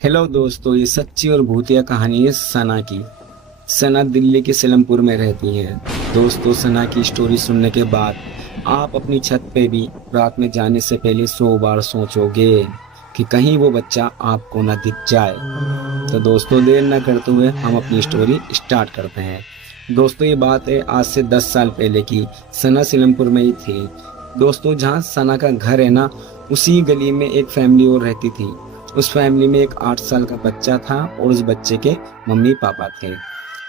Hello दोस्तों, ये सच्ची और भूतिया कहानी है सना की। सना दिल्ली के सीलमपुर में रहती है। दोस्तों, सना की स्टोरी सुनने के बाद आप अपनी छत पे भी रात में जाने से पहले 100 बार सोचोगे कि कहीं वो बच्चा आपको न दिख जाए। तो दोस्तों, देर न करते हुए हम अपनी स्टोरी स्टार्ट करते हैं। दोस्तों, ये बात है आज से 10 साल पहले की। सना सीलमपुर में ही थी। दोस्तों, जहाँ सना का घर है ना, उसी गली में एक फैमिली और रहती थी। उस फैमिली में एक 8 साल का बच्चा था और उस बच्चे के मम्मी पापा थे।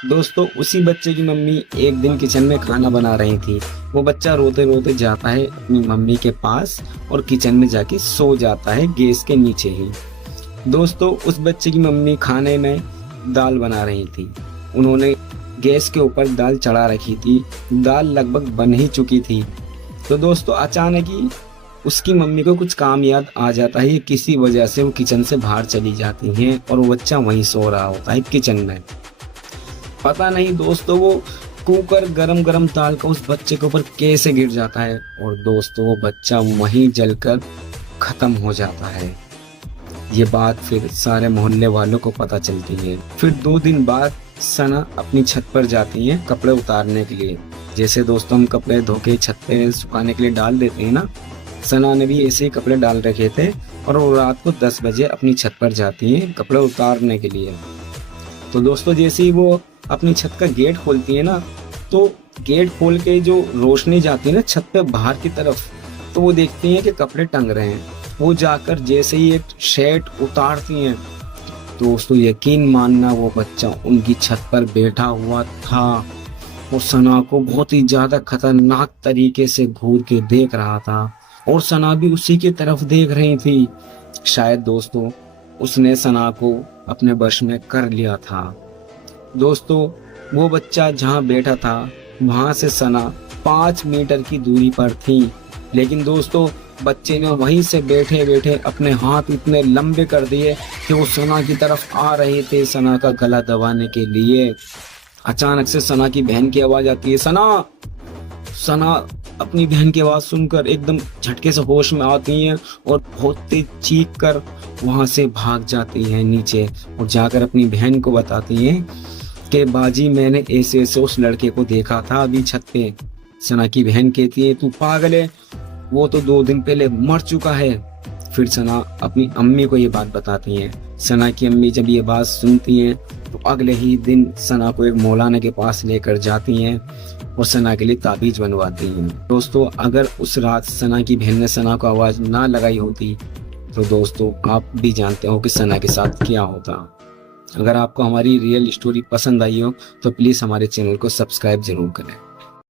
दोस्तों, उसी बच्चे की मम्मी एक दिन किचन में खाना बना रही थी। वो बच्चा रोते रोते जाता है अपनी मम्मी के पास और किचन में जाके सो जाता है गैस के नीचे ही। दोस्तों, उस बच्चे की मम्मी खाने में दाल बना रही थी। उन्होंने गैस के ऊपर दाल चढ़ा रखी थी। दाल लगभग बन ही चुकी थी। तो दोस्तों, अचानक ही उसकी मम्मी को कुछ काम याद आ जाता है। किसी वजह से वो किचन से बाहर चली जाती हैं और वो बच्चा वहीं सो रहा होता है किचन में। पता नहीं दोस्तों, वो कुकर गरम गरम दाल का उस बच्चे के ऊपर कैसे गिर जाता है और दोस्तों वो बच्चा वहीं जलकर खत्म हो जाता है। ये बात फिर सारे मोहल्ले वालों को पता चलती है। फिर 2 दिन बाद सना अपनी छत पर जाती है कपड़े उतारने के लिए। जैसे दोस्तों हम कपड़े धो के छत पे सुखाने के लिए डाल देते हैं ना, सना ने भी ऐसे ही कपड़े डाल रखे थे और वो रात को 10 बजे अपनी छत पर जाती है कपड़े उतारने के लिए। तो दोस्तों, जैसे ही वो अपनी छत का गेट खोलती है ना, तो गेट खोल के जो रोशनी जाती है ना छत पे बाहर की तरफ, तो वो देखती है कि कपड़े टंग रहे हैं। वो जाकर जैसे ही एक शर्ट उतारती हैं, दोस्तों यकीन मानना वो बच्चा उनकी छत पर बैठा हुआ था। वो सना को बहुत ही ज्यादा खतरनाक तरीके से घूर के देख रहा था और सना भी उसी की तरफ देख रही थी। शायद दोस्तों उसने सना को अपने वश में कर लिया था। दोस्तों, वो बच्चा जहाँ बैठा था वहां से सना 5 मीटर की दूरी पर थी। लेकिन दोस्तों, बच्चे ने वहीं से बैठे बैठे अपने हाथ इतने लंबे कर दिए कि वो सना की तरफ आ रहे थे सना का गला दबाने के लिए। अचानक से सना की बहन की आवाज आती है, सना। सना अपनी बहन की आवाज सुनकर एकदम झटके से होश में आती हैं और बहुत तेज चीख कर वहां से भाग जाती हैं नीचे और जाकर अपनी बहन को बताती हैं कि बाजी, मैंने ऐसे ऐसे उस लड़के को देखा था अभी छत पे। सना की बहन कहती है, तू पागल है, वो तो 2 दिन पहले मर चुका है। फिर सना अपनी अम्मी को ये बात बताती हैं। सना की अम्मी जब ये बात सुनती हैं तो अगले ही दिन सना को एक मौलाना के पास लेकर जाती हैं और सना के लिए ताबीज बनवाती हैं। दोस्तों, अगर उस रात सना की बहन ने सना को आवाज ना लगाई होती तो दोस्तों आप भी जानते हो कि सना के साथ क्या होता। अगर आपको हमारी रियल स्टोरी पसंद आई हो तो प्लीज हमारे चैनल को सब्सक्राइब जरूर करें।